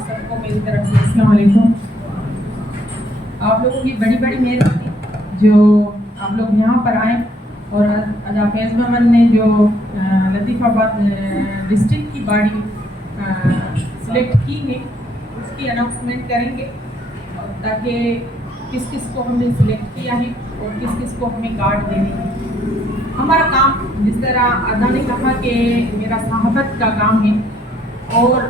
آپ سب کو میری طرف سے السلام علیکم. آپ لوگوں کی بڑی بڑی مہربانی جو آپ لوگ یہاں پر آئیں اور ادا فیض محمد نے جو لطیف آباد ڈسٹرکٹ کی باڈی سلیکٹ کی ہے اس کی اناؤنسمنٹ کریں گے تاکہ کس کس کو ہم نے سلیکٹ کیا ہے اور کس کس کو ہمیں کارڈ دینے ہیں. ہمارا کام جس طرح ادا نے کہا کہ میرا صحافت کا کام ہے اور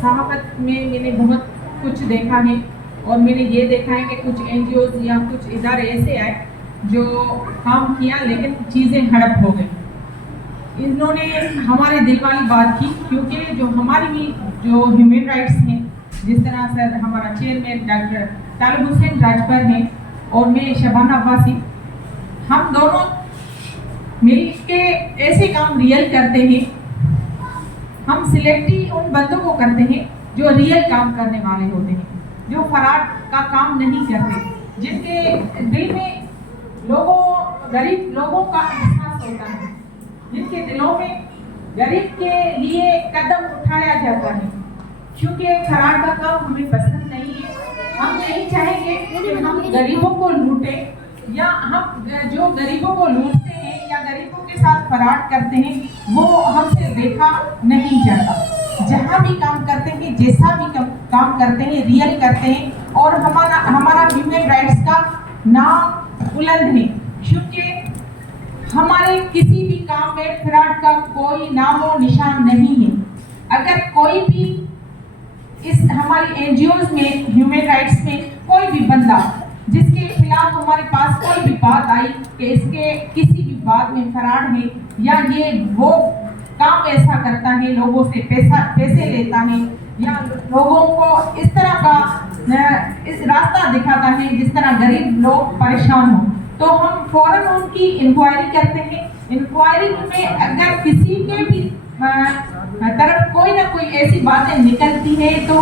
صحافت میں نے بہت کچھ دیکھا ہے اور میں نے یہ دیکھا ہے کہ کچھ این جی اوز یا کچھ ادارے ایسے آئے جو کام کیا لیکن چیزیں ہڑپ ہو گئی. انہوں نے ہمارے دل والی بات کی کیونکہ جو ہماری جو ہیومن رائٹس ہیں جس طرح سر ہمارا چیئرمین ڈاکٹر طالب حسین راجپر ہیں اور میں شبانہ عباسی، ہم دونوں مل کے ایسے کام ریئل کرتے ہیں. ہم سلیکٹی ان بندوں کو کرتے ہیں جو ریئل کام کرنے والے ہوتے ہیں، جو فراڈ کا کام نہیں کرتے، جن کے دل میں غریب لوگوں کا احساس ہوتا ہے، جن کے دلوں میں غریب کے لیے قدم اٹھایا جاتا ہے. کیونکہ فراڈ کا کام ہمیں پسند نہیں ہے. ہم نہیں چاہیں گے کہ ہم غریبوں کو لوٹیں یا ہم جو غریبوں کو لوٹتے ہیں یا غریبوں کے ساتھ فراڈ کرتے ہیں وہ ہم سے دیکھا نہیں جاتا. جہاں بھی کام کرتے ہیں، جیسا بھی کام کرتے ہیں، ریئل کرتے ہیں اور ہمارا ہیومن رائٹس کا نام بلند ہے کیونکہ ہمارے کسی بھی کام میں فراڈ کا کوئی نام و نشان نہیں ہے. اگر کوئی بھی ہماری این جی اوز میں ہیومن رائٹس میں کوئی بھی بندہ جس کے خلاف ہمارے پاس کوئی بھی بات آئی کہ اس کے کسی بھی بات میں فراڈ ہے یا یہ وہ کام ایسا کرتا ہے، لوگوں سے پیسے لیتا ہے یا لوگوں کو اس طرح کا اس راستہ دکھاتا ہے جس طرح غریب لوگ پریشان ہوں، تو ہم فوراً ان کی انکوائری کرتے ہیں. انکوائری میں اگر کسی کے بھی طرف کوئی نہ کوئی ایسی باتیں نکلتی ہے تو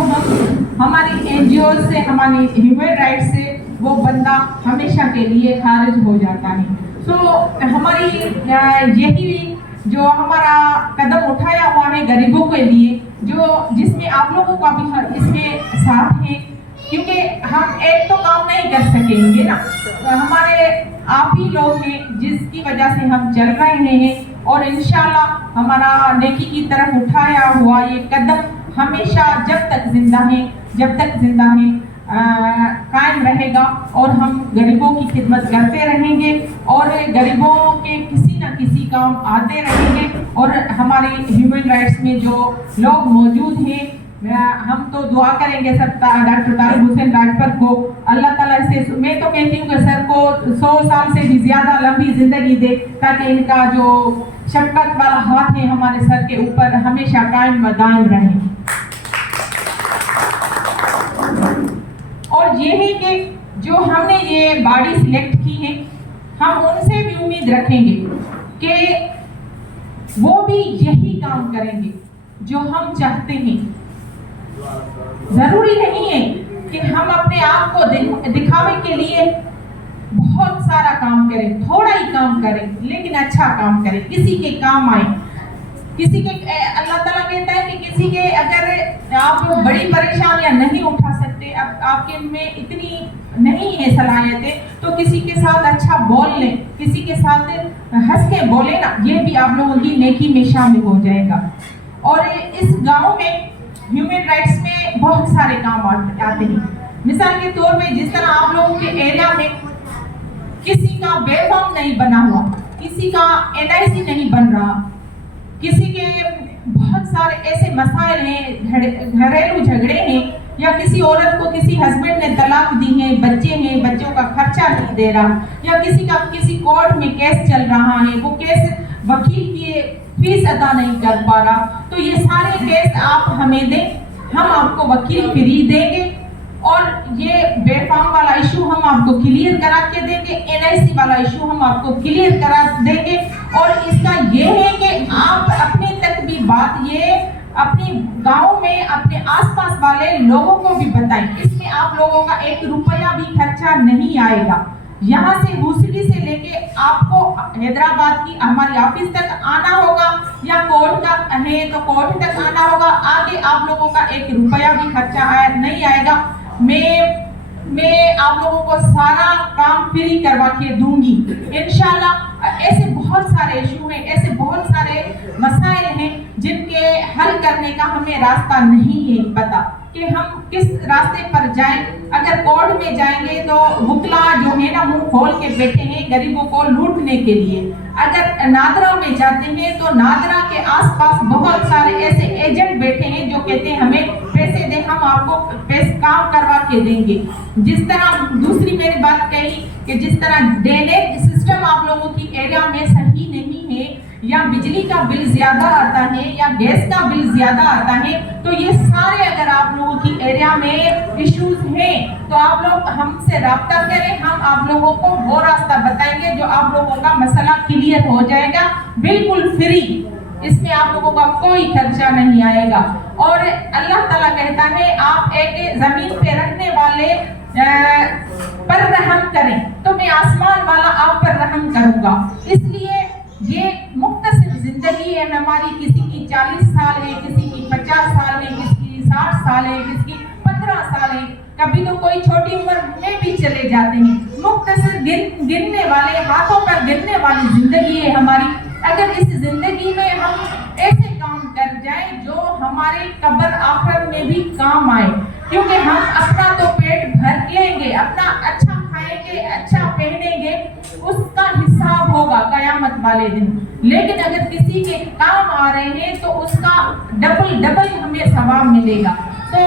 ہماری این جی اوز سے، ہماری ہیومن رائٹ سے وہ بندہ ہمیشہ کے لیے خارج ہو جاتا ہے. ہماری یہی جو ہمارا قدم اٹھایا ہوا ہے غریبوں کے لیے، جس میں آپ لوگوں کا بھی اس میں ساتھ ہے کیونکہ ہم ایک تو کام نہیں کر سکیں گے نا. ہمارے آپ ہی لوگ ہیں جس کی وجہ سے ہم چل رہے ہیں اور انشاءاللہ ہمارا نیکی کی طرف اٹھایا ہوا یہ قدم ہمیشہ جب تک زندہ ہیں قائم رہے گا اور ہم غریبوں کی خدمت کرتے رہیں گے اور غریبوں کے کسی نہ کسی کام آتے رہیں گے. اور ہمارے ہیومن رائٹس میں جو لوگ موجود ہیں ہم تو دعا کریں گے سر ڈاکٹر طالب حسین راجپر کو اللہ تعالیٰ سے، میں تو کہتی ہوں کہ سر کو 100 سال سے بھی زیادہ لمبی زندگی دے تاکہ ان کا جو شفقت والا ہاتھ ہے ہمارے سر کے اوپر ہمیشہ قائم و دائم رہے. اور یہ ہے کہ جو ہم نے یہ باڈی سلیکٹ کی ہے ہم ان سے بھی امید رکھیں گے کہ وہ بھی یہی کام کریں گے جو ہم چاہتے ہیں. ضروری نہیں ہے کہ ہم اپنے آپ کو دکھاوے کے لیے بہت سارا کام کریں، تھوڑا ہی کام کریں لیکن اچھا کام کریں، کسی کے کام آئیں. کسی کے اللہ تعالیٰ کہتا ہے کہ کسی کے اگر آپ بڑی پریشانیاں نہیں اٹھا سکتے، اب آپ کے میں اتنی نہیں ہے صلاحیتیں تو کسی کے ساتھ اچھا بول لیں، کسی کے ساتھ ہنس کے بولیں نا، یہ بھی آپ لوگوں کی نیکی میں شامل ہو جائے گا. اور اس گاؤں میں ہیومن رائٹس میں بہت سارے کام آتے ہیں. مثال کے طور پہ جس طرح آپ لوگوں کے ایریا میں کسی کا بے فارم نہیں بنا ہوا، کسی کا این آئی سی نہیں بن رہا، کسی کے بہت سارے ایسے مسائل ہیں، گھریلو جھگڑے ہیں یا کسی عورت کو کسی ہسبینڈ نے طلاق دی ہے، بچے ہیں، بچوں کا خرچہ نہیں دے رہا یا کسی کورٹ میں کیس چل رہا ہے، وہ کیس وکیل کی فیس ادا نہیں کر پا رہا، تو یہ سارے کیس آپ ہمیں دیں، ہم آپ کو وکیل فری دیں گے اور یہ بے فارم والا ایشو ہم آپ کو کلیئر کرا کے دیں گے، این آئی سی والا ایشو ہم آپ کو کلیئر کرا دیں گے. اور اس کا یہ ہے کہ آپ اپنے تک بھی بات یہ اپنی گاؤں میں اپنے آس پاس والے لوگوں کو بھی بتائیں. اس میں آپ لوگوں کا 1 روپیہ بھی خرچہ نہیں آئے گا. یہاں سے بھوسڑی سے لے کے آپ کو حیدرآباد کی ہماری آفس تک آنا ہوگا یا کورٹ کا ہے تو کورٹ تک آنا ہوگا. آگے آپ لوگوں کا 1 روپیہ بھی خرچہ نہیں آئے گا. میں آپ لوگوں کو سارا کام فری کروا کے دوں گی انشاءاللہ. ایسے بہت سارے ایشو ہیں, ایسے بہت سارے مسائل ہیں جن کے حل کرنے کا ہمیں راستہ نہیں ہے پتا کہ ہم کس راستے پر جائیں. اگر کورٹ میں جائیں گے تو وکلا جو ہے نا منہ کھول کے بیٹھے ہیں غریبوں کو لوٹنے کے لیے. اگر نادرا میں جاتے ہیں تو نادرا کے آس پاس بہت سارے ایسے ایجنٹ بیٹھے ہیں جو کہتے ہیں ہمیں پیسے دیں, ہم آپ کو کام کروا کے دیں گے. جس طرح دوسری میں نے بات کہی کہ جس طرح ڈینیج سسٹم آپ لوگوں کی ایریا میں صحیح نہیں ہے, یا بجلی کا بل زیادہ آتا ہے یا گیس کا بل زیادہ آتا ہے, تو یہ سارے اگر آپ لوگوں کی ایریا میں ایشوز ہیں تو آپ لوگ ہم سے رابطہ کریں. ہم آپ لوگوں کو وہ راستہ بتائیں گے جو آپ لوگوں کا مسئلہ کلیئر ہو جائے گا بالکل فری. اس میں آپ لوگوں کا کوئی خرچہ نہیں آئے گا. اور اللہ تعالیٰ کہتا ہے آپ ایک زمین پہ رہنے والے پر رحم کریں تو میں آسمان والا آپ پر رحم کروں گا. اس لیے یہ مختصر زندگی ہے ہماری. کسی کی 40 سال ہے, کسی کی 50 سال ہے, کسی کی 60 سال ہے, کسی کی 15 سال ہے. کبھی تو کوئی چھوٹی عمر میں بھی چلے جاتے ہیں. مختصر گننے والے, ہاتھوں پر گننے والی زندگی ہے ہماری. اگر اس زندگی میں ہم ایسے کام کر جائیں جو ہمارے قبر آخرت میں بھی کام آئے, کیونکہ ہم اپنا تو پیٹ بھر لیں گے, اپنا اچھا کھائیں گے, اچھا پہنیں گے, اس کا حساب ہوگا قیامت والے دن. لیکن اگر کسی کے کام آ رہے ہیں تو اس کا ڈبل ہمیں ثواب ملے گا. تو